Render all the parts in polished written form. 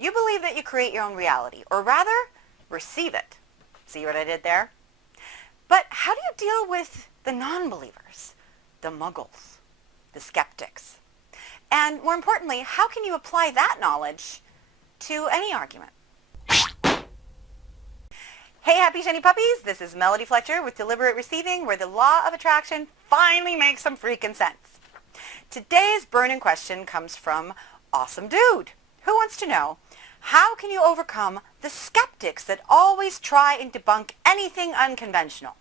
You believe that you create your own reality, or rather, receive it. See what I did there? But how do you deal with the non-believers, the muggles, the skeptics? And more importantly, how can you apply that knowledge to any argument? Hey, happy shiny puppies! This is Melody Fletcher with Deliberate Receiving, where the law of attraction finally makes some freaking sense. Today's burning question comes from Awesome Dude, who wants to know, how can you overcome the skeptics that always try and debunk anything unconventional?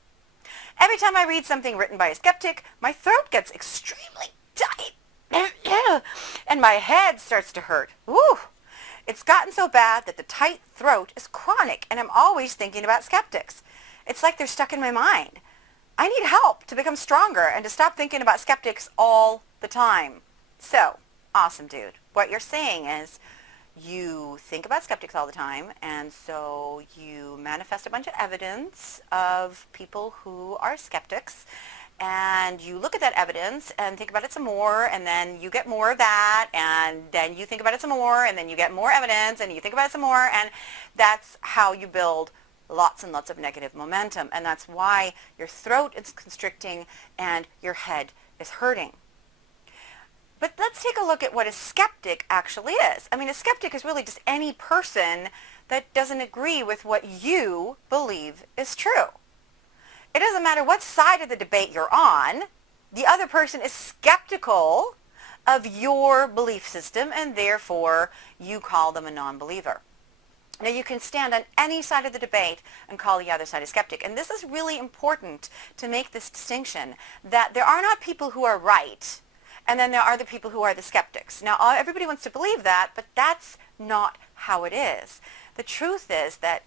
Every time I read something written by a skeptic, my throat gets extremely tight and my head starts to hurt. Woo! It's gotten so bad that the tight throat is chronic and I'm always thinking about skeptics. It's like they're stuck in my mind. I need help to become stronger and to stop thinking about skeptics all the time. So, Awesome Dude, what you're saying is you think about skeptics all the time, and so you manifest a bunch of evidence of people who are skeptics, and you look at that evidence and think about it some more, and then you get more of that, and then you think about it some more, and then you get more evidence, and you think about it some more, and that's how you build lots and lots of negative momentum, and that's why your throat is constricting and your head is hurting. But let's take a look at what a skeptic actually is. I mean, a skeptic is really just any person that doesn't agree with what you believe is true. It doesn't matter what side of the debate you're on, the other person is skeptical of your belief system, and therefore you call them a non-believer. Now, you can stand on any side of the debate and call the other side a skeptic. And this is really important to make this distinction, that there are not people who are right, and then there are the people who are the skeptics. Now, everybody wants to believe that, but that's not how it is. The truth is that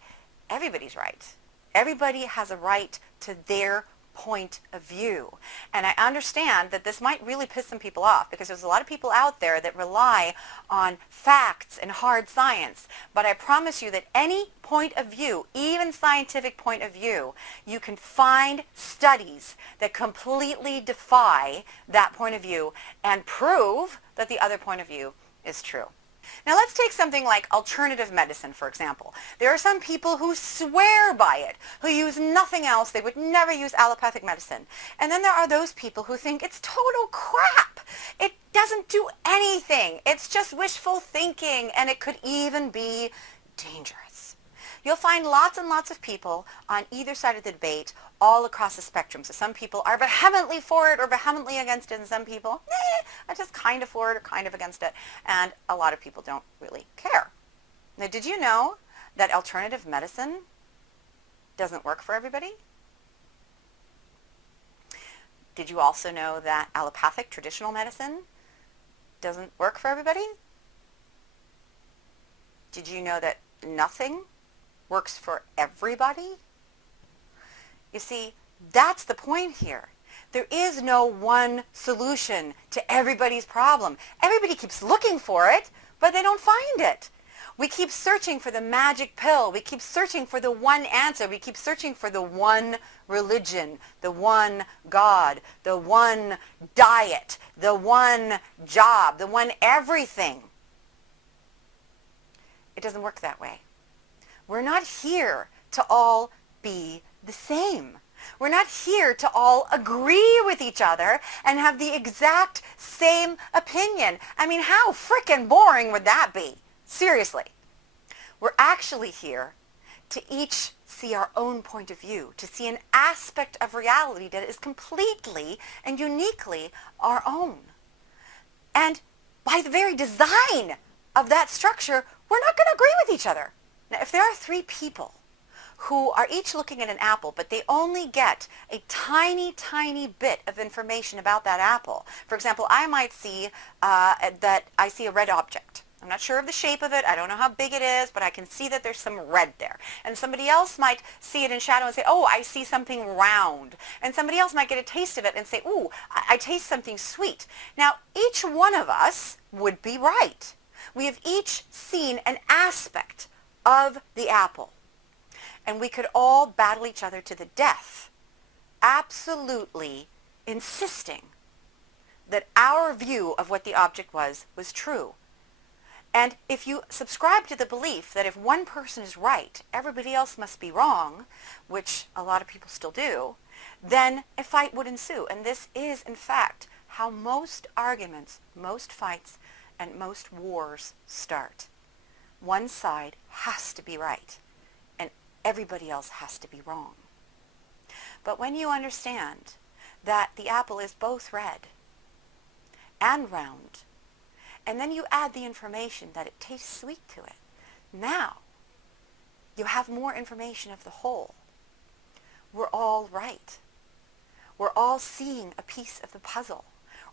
everybody's right. Everybody has a right to their point of view. And I understand that this might really piss some people off, because there's a lot of people out there that rely on facts and hard science. But I promise you that any point of view, even scientific point of view, you can find studies that completely defy that point of view and prove that the other point of view is true. Now, let's take something like alternative medicine, for example. There are some people who swear by it, who use nothing else. They would never use allopathic medicine. And then there are those people who think it's total crap. It doesn't do anything. It's just wishful thinking, and it could even be dangerous. You'll find lots and lots of people on either side of the debate all across the spectrum. So some people are vehemently for it or vehemently against it, and some people are just kind of for it or kind of against it. And a lot of people don't really care. Now, did you know that alternative medicine doesn't work for everybody? Did you also know that allopathic traditional medicine doesn't work for everybody? Did you know that nothing works for everybody? You see, that's the point here. There is no one solution to everybody's problem. Everybody keeps looking for it, but they don't find it. We keep searching for the magic pill. We keep searching for the one answer. We keep searching for the one religion, the one God, the one diet, the one job, the one everything. It doesn't work that way. We're not here to all be the same. We're not here to all agree with each other and have the exact same opinion. I mean, how frickin' boring would that be? Seriously. We're actually here to each see our own point of view, to see an aspect of reality that is completely and uniquely our own. And by the very design of that structure, we're not going to agree with each other. Now, if there are three people who are each looking at an apple, but they only get a tiny, tiny bit of information about that apple. For example, I might see that I see a red object. I'm not sure of the shape of it. I don't know how big it is, but I can see that there's some red there. And somebody else might see it in shadow and say, oh, I see something round. And somebody else might get a taste of it and say, ooh, I taste something sweet. Now, each one of us would be right. We have each seen an aspect of the apple. And we could all battle each other to the death, absolutely insisting that our view of what the object was true. And if you subscribe to the belief that if one person is right, everybody else must be wrong, which a lot of people still do, then a fight would ensue. And this is, in fact, how most arguments, most fights, and most wars start. One side has to be right, and everybody else has to be wrong. But when you understand that the apple is both red and round, and then you add the information that it tastes sweet to it, now you have more information of the whole. We're all right. We're all seeing a piece of the puzzle.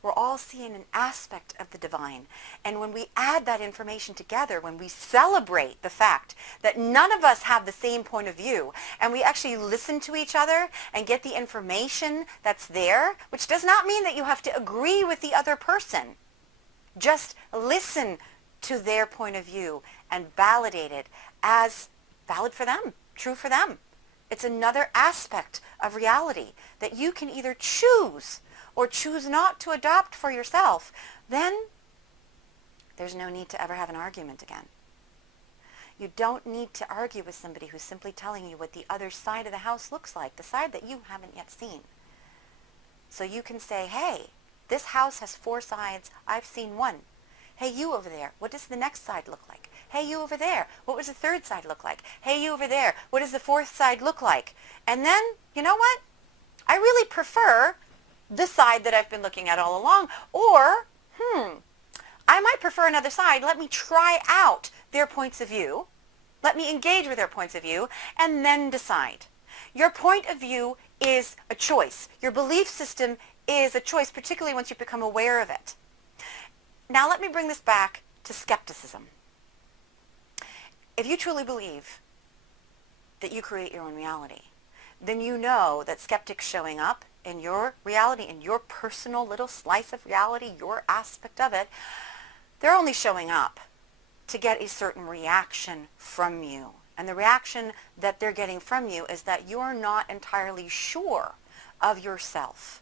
We're all seeing an aspect of the divine. And when we add that information together, when we celebrate the fact that none of us have the same point of view, and we actually listen to each other and get the information that's there, which does not mean that you have to agree with the other person. Just listen to their point of view and validate it as valid for them, true for them. It's another aspect of reality that you can either choose or choose not to adopt for yourself. Then there's no need to ever have an argument again. You don't need to argue with somebody who's simply telling you what the other side of the house looks like, the side that you haven't yet seen. So you can say, hey, this house has 4 sides. I've seen one. Hey, you over there, what does the next side look like? Hey, you over there, what does the third side look like? Hey, you over there, what does the fourth side look like? And then, you know what? I really prefer the side that I've been looking at all along. Or, I might prefer another side. Let me try out their points of view. Let me engage with their points of view and then decide. Your point of view is a choice. Your belief system is a choice, particularly once you become aware of it. Now let me bring this back to skepticism. If you truly believe that you create your own reality, then you know that skeptics showing up in your reality, in your personal little slice of reality, your aspect of it, they're only showing up to get a certain reaction from you. And the reaction that they're getting from you is that you're not entirely sure of yourself.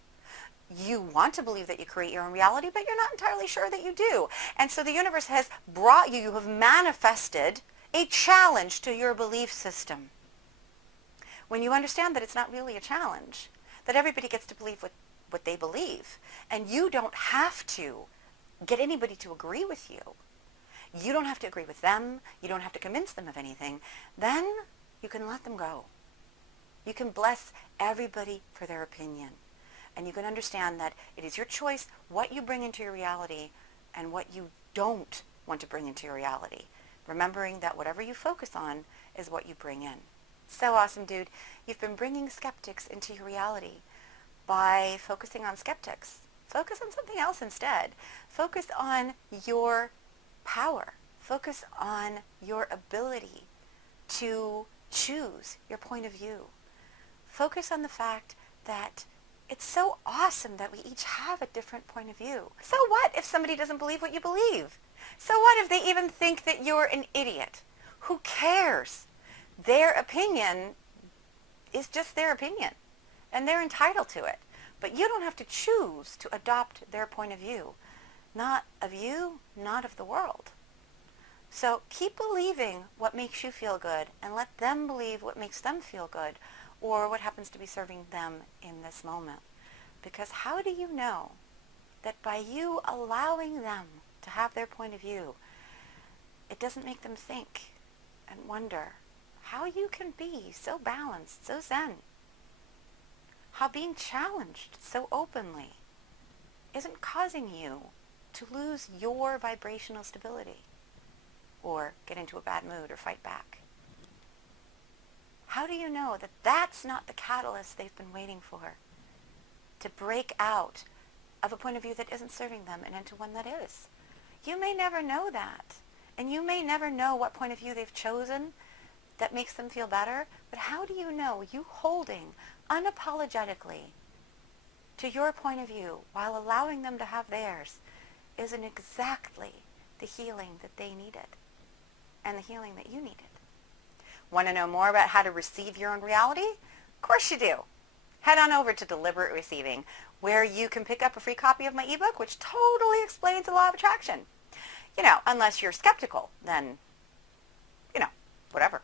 You want to believe that you create your own reality, but you're not entirely sure that you do. And so the universe has brought you, you have manifested a challenge to your belief system. When you understand that it's not really a challenge, that everybody gets to believe what they believe, and you don't have to get anybody to agree with you. You don't have to agree with them. You don't have to convince them of anything. Then you can let them go. You can bless everybody for their opinion. And you can understand that it is your choice what you bring into your reality and what you don't want to bring into your reality. Remembering that whatever you focus on is what you bring in. So awesome, dude. You've been bringing skeptics into your reality by focusing on skeptics. Focus on something else instead. Focus on your power. Focus on your ability to choose your point of view. Focus on the fact that it's so awesome that we each have a different point of view. So what if somebody doesn't believe what you believe? So what if they even think that you're an idiot? Who cares? Their opinion is just their opinion, and they're entitled to it. But you don't have to choose to adopt their point of view. Not of you, not of the world. So keep believing what makes you feel good, and let them believe what makes them feel good, or what happens to be serving them in this moment. Because how do you know that by you allowing them to have their point of view, it doesn't make them think and wonder how you can be so balanced, so zen? How being challenged so openly isn't causing you to lose your vibrational stability or get into a bad mood or fight back. How do you know that that's not the catalyst they've been waiting for to break out of a point of view that isn't serving them and into one that is? You may never know that, and you may never know what point of view they've chosen that makes them feel better, but how do you know you holding unapologetically to your point of view while allowing them to have theirs isn't exactly the healing that they needed and the healing that you needed? Want to know more about how to receive your own reality? Of course you do. Head on over to Deliberate Receiving, where you can pick up a free copy of my ebook, which totally explains the law of attraction. unless you're skeptical, then, whatever.